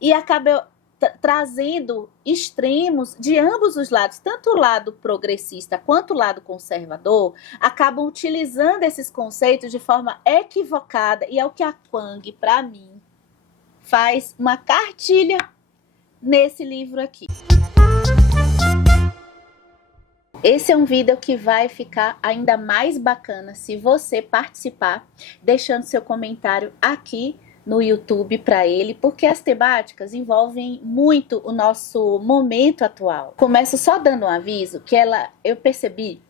e acaba trazendo extremos de ambos os lados, tanto o lado progressista quanto o lado conservador, acabam utilizando esses conceitos de forma equivocada, e é o que a Kwang, para mim, faz uma cartilha nesse livro aqui. Esse é um vídeo que vai ficar ainda mais bacana se você participar, deixando seu comentário aqui no YouTube para ele, porque as temáticas envolvem muito o nosso momento atual. Começo só dando um aviso que eu percebi,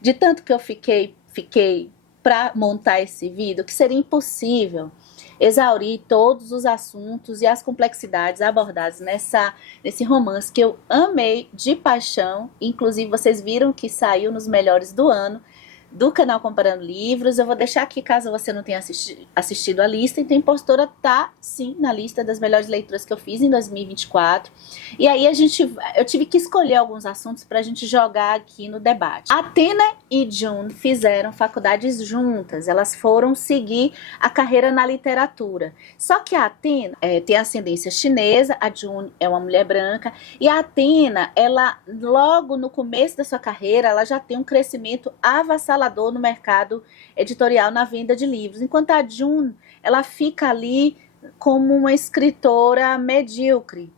de tanto que eu fiquei para montar esse vídeo, que seria impossível exaurir todos os assuntos e as complexidades abordadas nesse romance que eu amei de paixão. Inclusive vocês viram que saiu nos melhores do ano do canal Comparando Livros. Eu vou deixar aqui, caso você não tenha assistido a lista. Então, Impostora tá sim na lista das melhores leituras que eu fiz em 2024. E aí eu tive que escolher alguns assuntos para a gente jogar aqui no debate. Athena e June fizeram faculdades juntas. Elas foram seguir a carreira na literatura. Só que a Athena tem ascendência chinesa, a June é uma mulher branca, e a Athena, ela logo no começo da sua carreira, ela já tem um crescimento avassalador no mercado editorial, na venda de livros, enquanto a June, ela fica ali como uma escritora medíocre.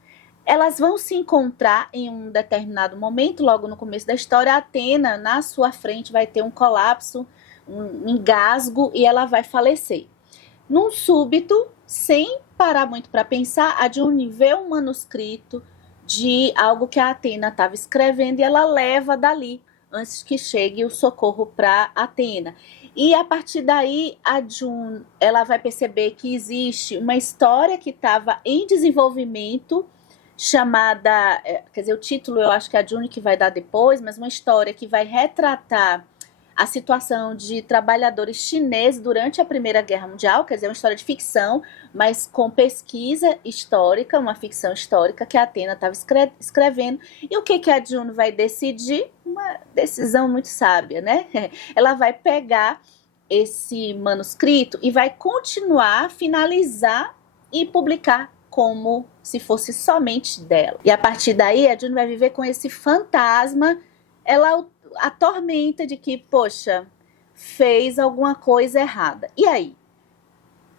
Elas vão se encontrar em um determinado momento, logo no começo da história. A Athena, na sua frente, vai ter um colapso, um engasgo, e ela vai falecer. Num súbito, sem parar muito para pensar, a June vê um manuscrito de algo que a Athena estava escrevendo e ela leva dali, antes que chegue o socorro para Athena. E a partir daí, a June, ela vai perceber que existe uma história que estava em desenvolvimento, chamada, quer dizer, o título eu acho que é a June que vai dar depois, mas uma história que vai retratar a situação de trabalhadores chineses durante a Primeira Guerra Mundial, quer dizer, uma história de ficção, mas com pesquisa histórica, uma ficção histórica que a Athena estava escrevendo. E o que a June vai decidir? Uma decisão muito sábia, né? Ela vai pegar esse manuscrito e vai continuar, finalizar e publicar como se fosse somente dela. E a partir daí, a June vai viver com esse fantasma, ela atormenta de que, poxa, fez alguma coisa errada. E aí?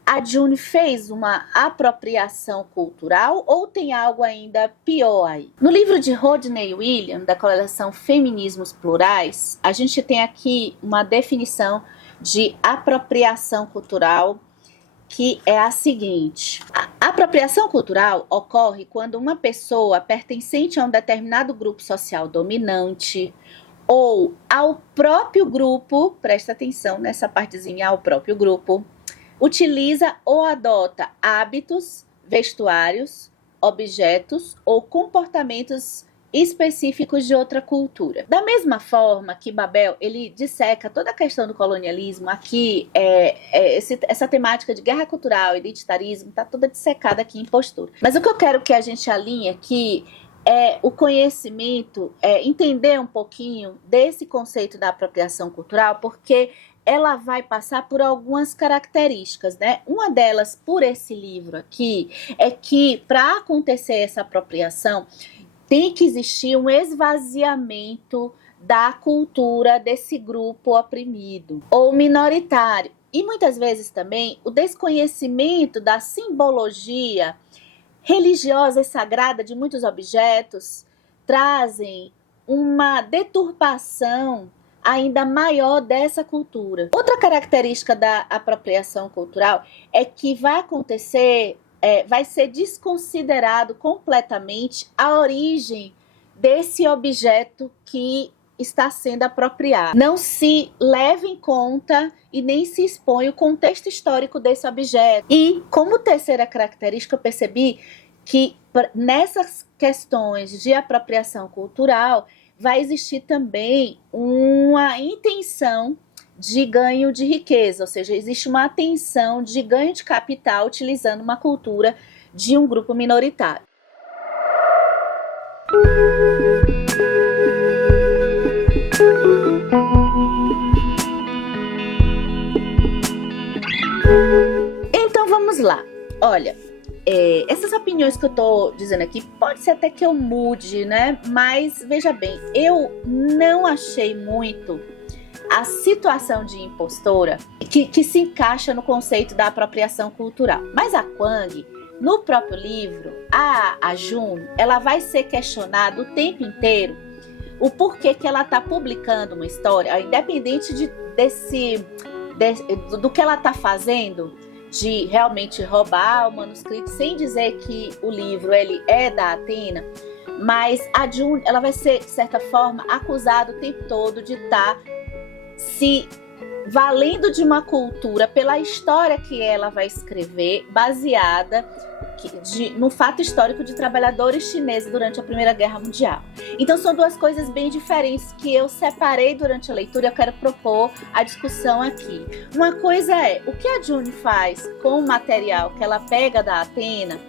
A June fez uma apropriação cultural ou tem algo ainda pior aí? No livro de Rodney Williams, da coleção Feminismos Plurais, a gente tem aqui uma definição de apropriação cultural, que é a seguinte: a apropriação cultural ocorre quando uma pessoa pertencente a um determinado grupo social dominante ou ao próprio grupo, presta atenção nessa partezinha, ao próprio grupo, utiliza ou adota hábitos, vestuários, objetos ou comportamentos específicos de outra cultura. Da mesma forma que Babel, ele disseca toda a questão do colonialismo, aqui essa temática de guerra cultural, identitarismo, está toda dissecada aqui em Impostura. Mas o que eu quero que a gente alinhe aqui é o conhecimento, entender um pouquinho desse conceito da apropriação cultural, porque ela vai passar por algumas características, né? Uma delas, por esse livro aqui, é que para acontecer essa apropriação, tem que existir um esvaziamento da cultura desse grupo oprimido ou minoritário. E muitas vezes também o desconhecimento da simbologia religiosa e sagrada de muitos objetos trazem uma deturpação ainda maior dessa cultura. Outra característica da apropriação cultural é que vai acontecer, vai ser desconsiderado completamente a origem desse objeto que está sendo apropriado. Não se leva em conta e nem se expõe o contexto histórico desse objeto. E como terceira característica, eu percebi que nessas questões de apropriação cultural vai existir também uma intenção de ganho de riqueza, ou seja, existe uma atenção de ganho de capital utilizando uma cultura de um grupo minoritário. Então vamos lá. Olha, essas opiniões que eu tô dizendo aqui, pode ser até que eu mude, né? Mas, veja bem, eu não achei muito a situação de impostora que se encaixa no conceito da apropriação cultural. Mas a Kwang, no próprio livro, a Jun, ela vai ser questionada o tempo inteiro o porquê que ela está publicando uma história, independente do que ela está fazendo, de realmente roubar o manuscrito, sem dizer que o livro ele é da Atena, mas a Jun, ela vai ser, de certa forma, acusada o tempo todo de estar se valendo de uma cultura pela história que ela vai escrever, baseada no fato histórico de trabalhadores chineses durante a Primeira Guerra Mundial. Então são duas coisas bem diferentes que eu separei durante a leitura e eu quero propor a discussão aqui. Uma coisa é, o que a June faz com o material que ela pega da Atena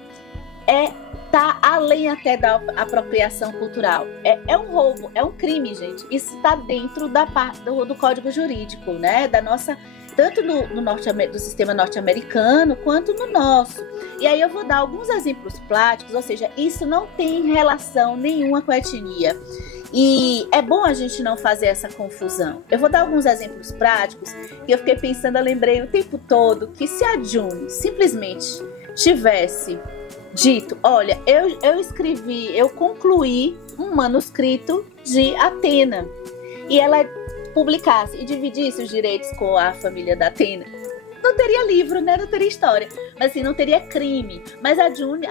tá além até da apropriação cultural. É um roubo, é um crime, gente. Isso está dentro do código jurídico, né? Da nossa, tanto do sistema norte-americano quanto no nosso. E aí eu vou dar alguns exemplos práticos, ou seja, isso não tem relação nenhuma com a etnia. E é bom a gente não fazer essa confusão. Eu vou dar alguns exemplos práticos que eu fiquei pensando, eu lembrei o tempo todo que se a June simplesmente tivesse dito, olha, eu concluí um manuscrito de Atena, e ela publicasse e dividisse os direitos com a família da Atena, não teria livro, né? Não teria história, mas assim, não teria crime. Mas a June,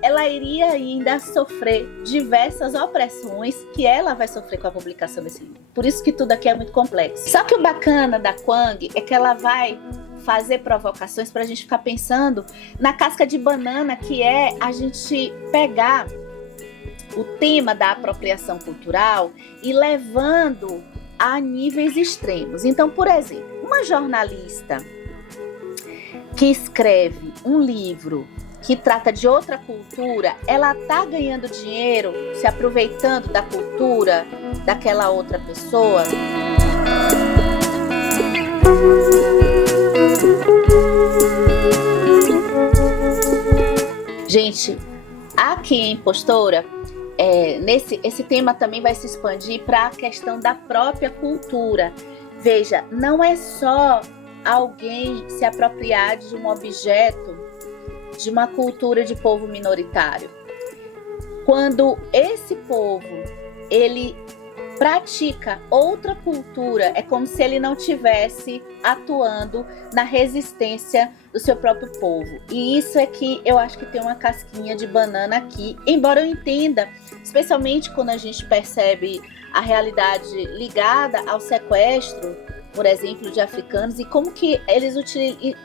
ela iria ainda sofrer diversas opressões que ela vai sofrer com a publicação desse livro. Por isso que tudo aqui é muito complexo. Só que o bacana da Kwang é que ela vai fazer provocações para a gente ficar pensando na casca de banana, que é a gente pegar o tema da apropriação cultural e levando a níveis extremos. Então, por exemplo, uma jornalista que escreve um livro que trata de outra cultura, ela tá ganhando dinheiro se aproveitando da cultura daquela outra pessoa? Gente, aqui em Impostora, esse tema também vai se expandir para a questão da própria cultura. Veja, não é só alguém se apropriar de um objeto de uma cultura de povo minoritário. Quando esse povo, ele pratica outra cultura, é como se ele não tivesse atuando na resistência do seu próprio povo. E isso é que eu acho que tem uma casquinha de banana aqui, embora eu entenda, especialmente quando a gente percebe a realidade ligada ao sequestro, por exemplo, de africanos, e como que eles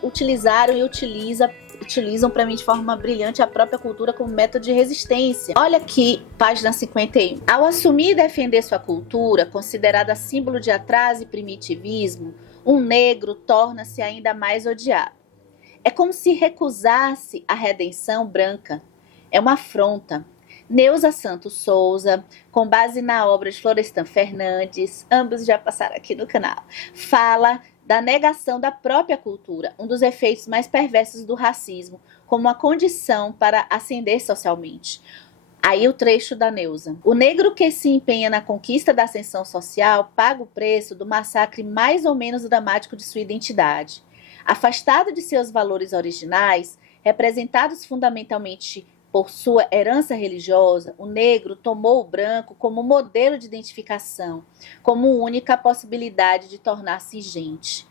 utilizaram e utilizam para mim de forma brilhante a própria cultura como método de resistência. Olha aqui, página 51. Ao assumir e defender sua cultura, considerada símbolo de atraso e primitivismo, um negro torna-se ainda mais odiado. É como se recusasse a redenção branca. É uma afronta. Neuza Santos Souza, com base na obra de Florestan Fernandes, ambos já passaram aqui no canal, fala da negação da própria cultura, um dos efeitos mais perversos do racismo, como uma condição para ascender socialmente. Aí o trecho da Neuza. O negro que se empenha na conquista da ascensão social paga o preço do massacre mais ou menos dramático de sua identidade. Afastado de seus valores originais, representados fundamentalmente por sua herança religiosa, o negro tomou o branco como modelo de identificação, como única possibilidade de tornar-se gente.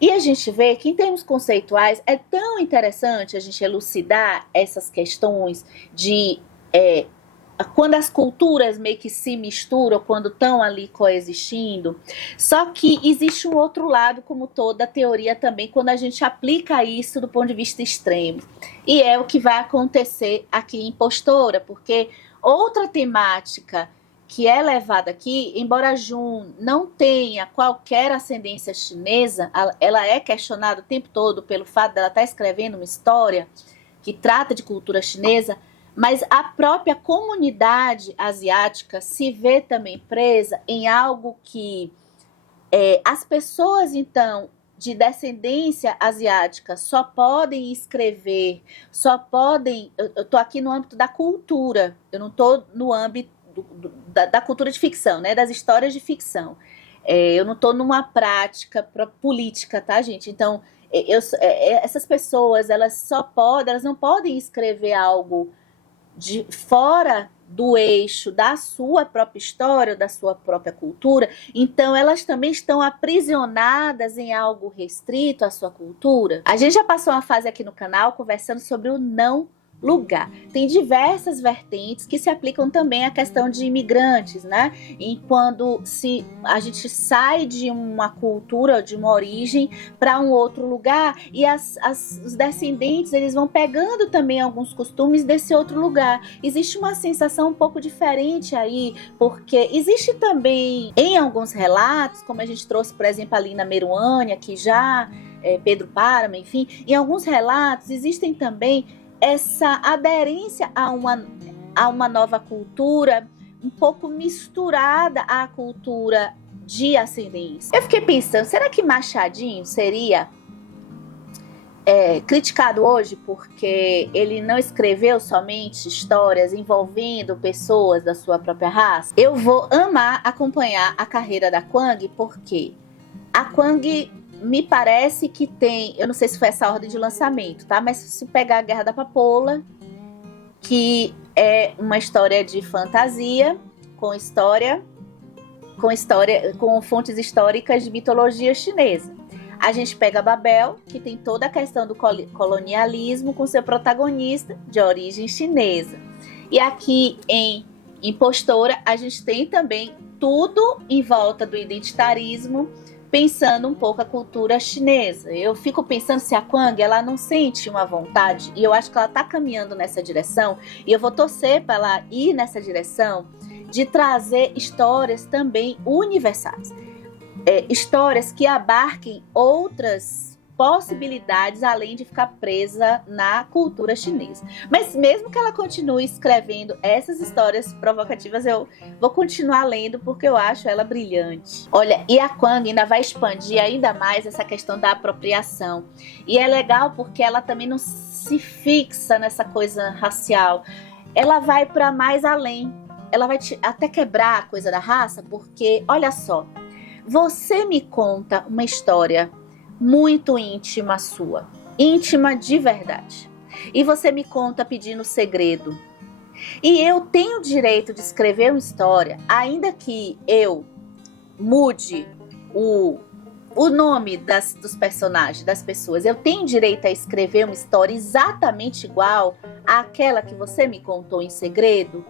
E a gente vê que, em termos conceituais, é tão interessante a gente elucidar essas questões de quando as culturas meio que se misturam, quando estão ali coexistindo. Só que existe um outro lado, como toda teoria também, quando a gente aplica isso do ponto de vista extremo. E é o que vai acontecer aqui em Impostora, porque outra temática que é levada aqui, embora a Jun não tenha qualquer ascendência chinesa, ela é questionada o tempo todo pelo fato dela estar escrevendo uma história que trata de cultura chinesa, mas a própria comunidade asiática se vê também presa em algo que as pessoas, então, de descendência asiática só podem escrever, eu estou aqui no âmbito da cultura, eu não estou no âmbito da cultura de ficção, né, das histórias de ficção. Eu não estou numa prática política, tá, gente? Então, essas pessoas, elas não podem escrever algo de fora do eixo da sua própria história, da sua própria cultura, então elas também estão aprisionadas em algo restrito à sua cultura. A gente já passou uma fase aqui no canal conversando sobre o não lugar. Tem diversas vertentes que se aplicam também à questão de imigrantes, né? E quando a gente sai de uma cultura, de uma origem para um outro lugar, e os descendentes, eles vão pegando também alguns costumes desse outro lugar. Existe uma sensação um pouco diferente aí, porque existe também em alguns relatos, como a gente trouxe, por exemplo, ali na Meruânia, que já Pedro Páramo, enfim, em alguns relatos existem também essa aderência a uma nova cultura, um pouco misturada à cultura de ascendência. Eu fiquei pensando, será que Machadinho seria criticado hoje porque ele não escreveu somente histórias envolvendo pessoas da sua própria raça? Eu vou amar acompanhar a carreira da Kwang, porque a Kwang me parece que tem, eu não sei se foi essa ordem de lançamento, tá? Mas se pegar a Guerra da Papoula, que é uma história de fantasia, com fontes históricas de mitologia chinesa. A gente pega Babel, que tem toda a questão do colonialismo com seu protagonista de origem chinesa. E aqui em Impostora, a gente tem também tudo em volta do identitarismo, pensando um pouco a cultura chinesa. Eu fico pensando se a Kwang, ela não sente uma vontade, e eu acho que ela está caminhando nessa direção, e eu vou torcer para ela ir nessa direção, de trazer histórias também universais. Histórias que abarquem outras possibilidades, além de ficar presa na cultura chinesa. Mas mesmo que ela continue escrevendo essas histórias provocativas, eu vou continuar lendo, porque eu acho ela brilhante. Olha, e a Kwang ainda vai expandir ainda mais essa questão da apropriação. E é legal porque ela também não se fixa nessa coisa racial. Ela vai para mais além. Ela vai até quebrar a coisa da raça, porque, olha só, você me conta uma história muito íntima sua, íntima de verdade, e você me conta pedindo segredo, e eu tenho o direito de escrever uma história, ainda que eu mude o nome dos personagens, das pessoas, eu tenho direito a escrever uma história exatamente igual àquela que você me contou em segredo.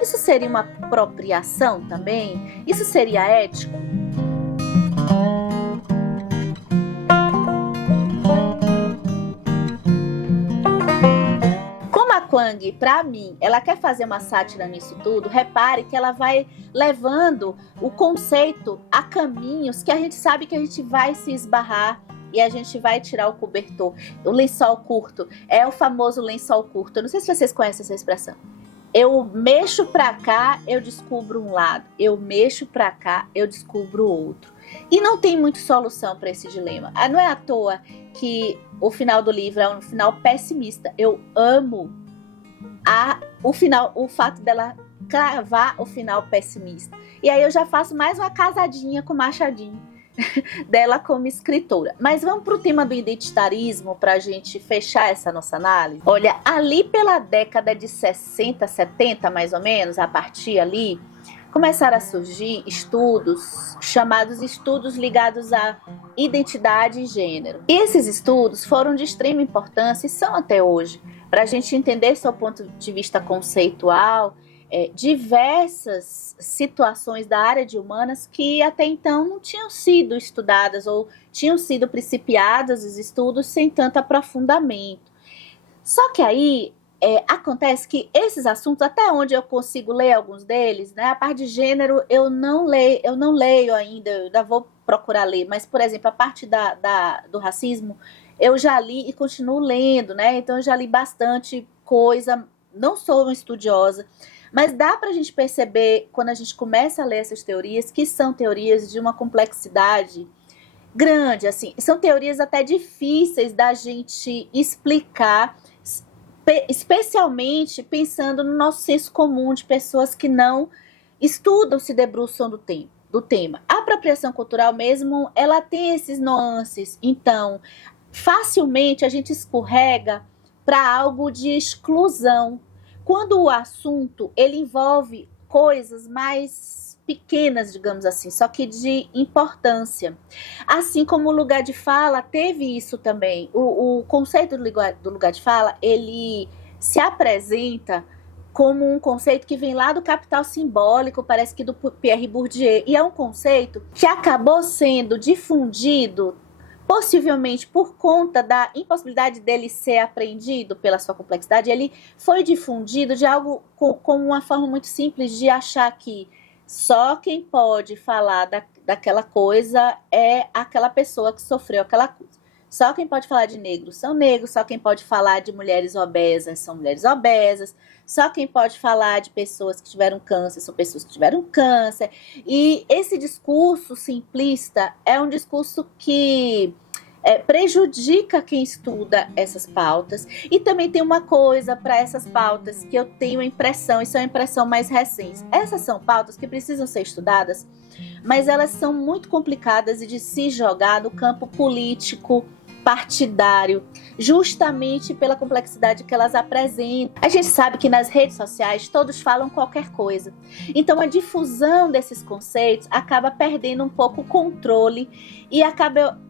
Isso seria uma apropriação também? Isso seria ético? Kwang, para mim, ela quer fazer uma sátira nisso tudo, repare que ela vai levando o conceito a caminhos que a gente sabe que a gente vai se esbarrar e a gente vai tirar o cobertor. O lençol curto, é o famoso lençol curto. Eu não sei se vocês conhecem essa expressão. Eu mexo pra cá, eu descubro um lado. Eu mexo pra cá, eu descubro outro. E não tem muita solução para esse dilema. Não é à toa que o final do livro é um final pessimista. Eu amo o fato dela cravar o final pessimista. E aí eu já faço mais uma casadinha com Machadinho dela como escritora. Mas vamos para o tema do identitarismo para a gente fechar essa nossa análise. Olha, ali pela década de 60, 70 mais ou menos, a partir ali, começaram a surgir estudos chamados estudos ligados à identidade e gênero. E esses estudos foram de extrema importância e são até hoje, para a gente entender, do ponto de vista conceitual, diversas situações da área de humanas que até então não tinham sido estudadas ou tinham sido principiados os estudos sem tanto aprofundamento. Só que aí acontece que esses assuntos, até onde eu consigo ler alguns deles, né, a parte de gênero eu não leio ainda, eu ainda vou procurar ler, mas, por exemplo, a parte do racismo, eu já li e continuo lendo, né? Então eu já li bastante coisa, não sou uma estudiosa, mas dá para a gente perceber, quando a gente começa a ler essas teorias, que são teorias de uma complexidade grande, assim. São teorias até difíceis da gente explicar, especialmente pensando no nosso senso comum de pessoas que não estudam, se debruçam do tema. A apropriação cultural mesmo, ela tem esses nuances. Então, facilmente a gente escorrega para algo de exclusão, quando o assunto ele envolve coisas mais pequenas, digamos assim, só que de importância. Assim como o lugar de fala teve isso também. O conceito do lugar de fala, ele se apresenta como um conceito que vem lá do Capital Simbólico, parece que do Pierre Bourdieu, e é um conceito que acabou sendo difundido possivelmente por conta da impossibilidade dele ser apreendido pela sua complexidade. Ele foi difundido de algo com uma forma muito simples de achar que só quem pode falar daquela coisa é aquela pessoa que sofreu aquela coisa. Só quem pode falar de negros são negros, só quem pode falar de mulheres obesas são mulheres obesas, só quem pode falar de pessoas que tiveram câncer são pessoas que tiveram câncer. E esse discurso simplista é um discurso que prejudica quem estuda essas pautas. E também tem uma coisa para essas pautas que eu tenho a impressão, isso é uma impressão mais recente. Essas são pautas que precisam ser estudadas, mas elas são muito complicadas de se jogar no campo político, partidário, justamente pela complexidade que elas apresentam. A gente sabe que nas redes sociais todos falam qualquer coisa. Então a difusão desses conceitos acaba perdendo um pouco o controle e acaba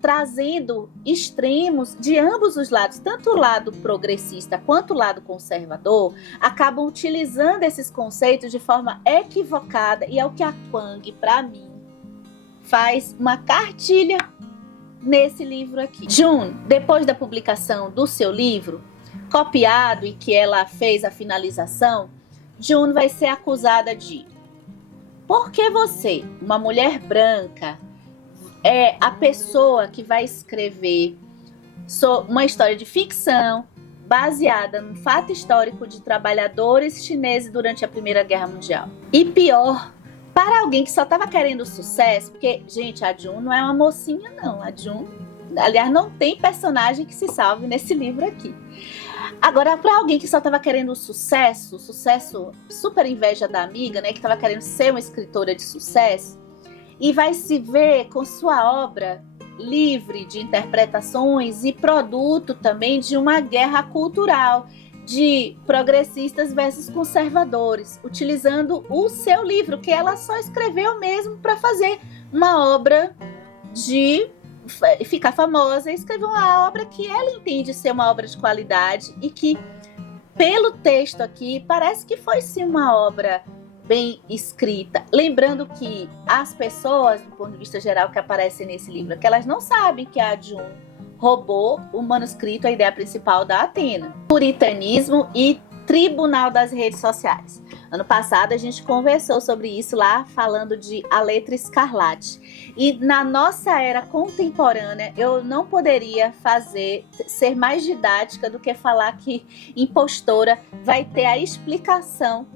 trazendo extremos de ambos os lados, tanto o lado progressista quanto o lado conservador, acabam utilizando esses conceitos de forma equivocada, e é o que a Kwang, para mim, faz uma cartilha nesse livro aqui. June, depois da publicação do seu livro, copiado e que ela fez a finalização, June vai ser acusada de: por que você, uma mulher branca, é a pessoa que vai escrever uma história de ficção baseada num fato histórico de trabalhadores chineses durante a Primeira Guerra Mundial? E pior, para alguém que só estava querendo sucesso, porque, gente, a June não é uma mocinha, não. A June, aliás, não tem personagem que se salve nesse livro aqui. Agora, para alguém que só estava querendo sucesso super inveja da amiga, né, que estava querendo ser uma escritora de sucesso, e vai se ver com sua obra livre de interpretações e produto também de uma guerra cultural de progressistas versus conservadores, utilizando o seu livro, que ela só escreveu mesmo para fazer uma obra de ficar famosa, e escreveu uma obra que ela entende ser uma obra de qualidade e que, pelo texto aqui, parece que foi sim uma obra bem escrita. Lembrando que as pessoas, do ponto de vista geral, que aparecem nesse livro, que elas não sabem que a June roubou o manuscrito, a ideia principal da Atena. Puritanismo e tribunal das redes sociais. Ano passado a gente conversou sobre isso lá, falando de A Letra Escarlate. E na nossa era contemporânea, eu não poderia ser mais didática do que falar que Impostora vai ter a explicação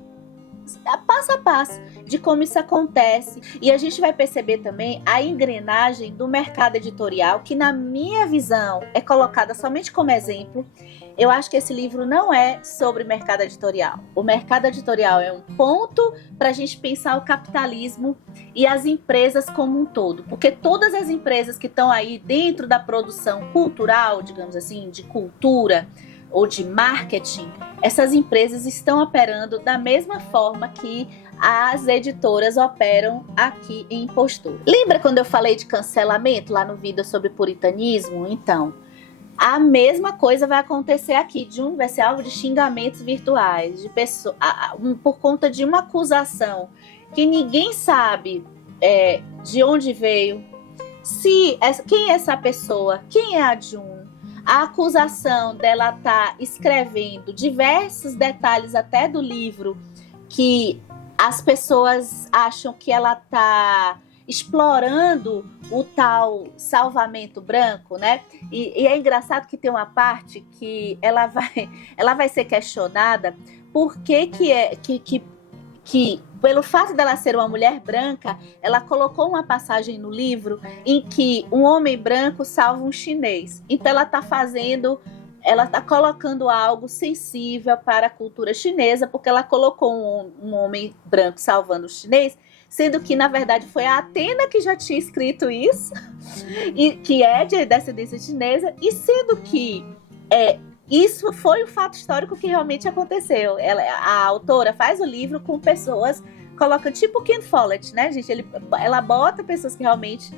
passo a passo de como isso acontece, e a gente vai perceber também a engrenagem do mercado editorial, que na minha visão é colocada somente como exemplo. Eu acho que esse livro não é sobre mercado editorial. O mercado editorial é um ponto para a gente pensar o capitalismo e as empresas como um todo, porque todas as empresas que estão aí dentro da produção cultural, digamos assim, de cultura ou de marketing, essas empresas estão operando da mesma forma que as editoras operam aqui em Impostora. Lembra quando eu falei de cancelamento lá no vídeo sobre puritanismo? Então, a mesma coisa vai acontecer aqui. June vai ser alvo de xingamentos virtuais, de pessoa, por conta de uma acusação que ninguém sabe de onde veio, quem é essa pessoa, quem é a June. A acusação dela estar escrevendo diversos detalhes até do livro que as pessoas acham que ela está explorando o tal salvamento branco, né? E é engraçado que tem uma parte que ela vai ser questionada por que pelo fato dela ser uma mulher branca, ela colocou uma passagem no livro em que um homem branco salva um chinês. Então ela está colocando algo sensível para a cultura chinesa, porque ela colocou um homem branco salvando o chinês, sendo que, na verdade, foi a Atena que já tinha escrito isso, e que é de descendência chinesa, e sendo que isso foi o fato histórico que realmente aconteceu. A autora faz o livro com pessoas, coloca tipo Ken Follett, né, gente? Ela bota pessoas que realmente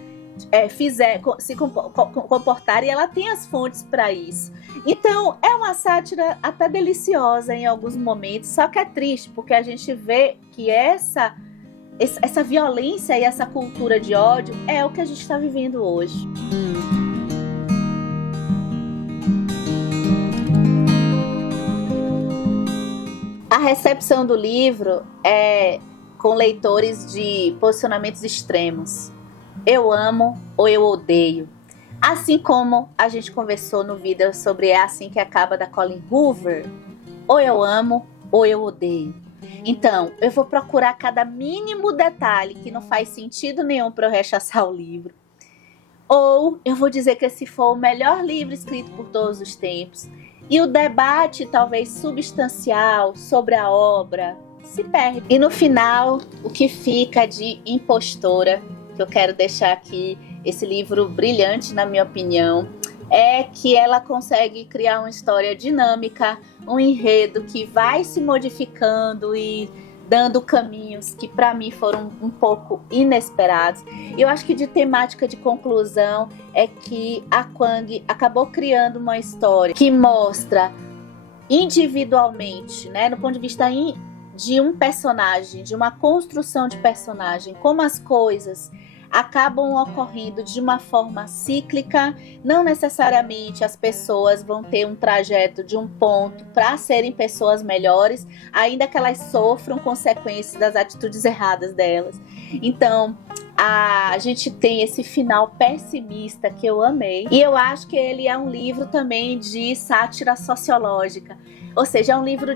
se comportarem, e ela tem as fontes para isso. Então, é uma sátira até deliciosa em alguns momentos, só que é triste, porque a gente vê que essa violência e essa cultura de ódio é o que a gente está vivendo hoje. A recepção do livro é com leitores de posicionamentos extremos. Eu amo ou eu odeio. Assim como a gente conversou no vídeo sobre É Assim Que Acaba, da Colleen Hoover. Ou eu amo ou eu odeio. Então, eu vou procurar cada mínimo detalhe que não faz sentido nenhum para eu rechaçar o livro. Ou eu vou dizer que esse foi o melhor livro escrito por todos os tempos. E o debate, talvez substancial, sobre a obra se perde. E no final, o que fica de Impostora, que eu quero deixar aqui, esse livro brilhante, na minha opinião, é que ela consegue criar uma história dinâmica, um enredo que vai se modificando e dando caminhos que para mim foram um pouco inesperados. E eu acho que de temática de conclusão é que a Kwang acabou criando uma história que mostra individualmente, né, no ponto de vista de um personagem, de uma construção de personagem, como as coisas acabam ocorrendo de uma forma cíclica. Não necessariamente as pessoas vão ter um trajeto de um ponto para serem pessoas melhores, ainda que elas sofram consequências das atitudes erradas delas. Então, a gente tem esse final pessimista que eu amei, e eu acho que ele é um livro também de sátira sociológica. Ou seja, é um livro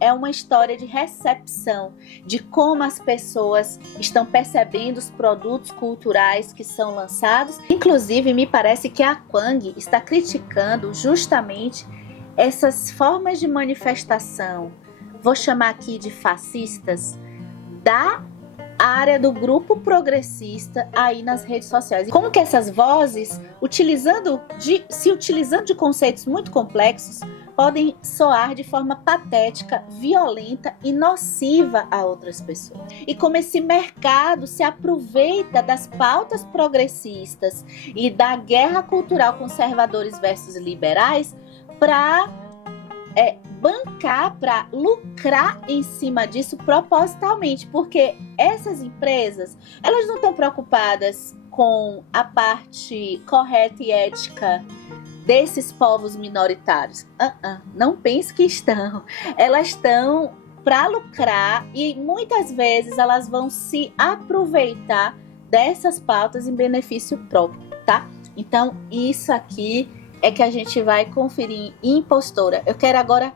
é uma história de recepção, de como as pessoas estão percebendo os produtos culturais que são lançados. Inclusive, me parece que a Kwang está criticando justamente essas formas de manifestação, vou chamar aqui de fascistas, da área do grupo progressista aí nas redes sociais. Como que essas vozes, se utilizando de conceitos muito complexos, podem soar de forma patética, violenta e nociva a outras pessoas. E como esse mercado se aproveita das pautas progressistas e da guerra cultural conservadores versus liberais para bancar, para lucrar em cima disso propositalmente, porque essas empresas, elas não estão preocupadas com a parte correta e ética desses povos minoritários. Não pense que estão. Elas estão para lucrar, e muitas vezes elas vão se aproveitar dessas pautas em benefício próprio, tá? Então, isso aqui é que a gente vai conferir em Impostora. Eu quero agora...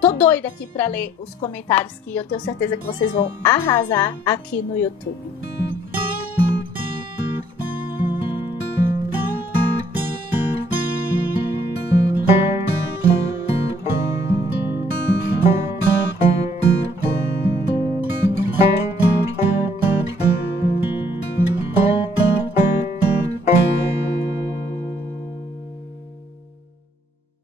Tô doida aqui para ler os comentários, que eu tenho certeza que vocês vão arrasar aqui no YouTube.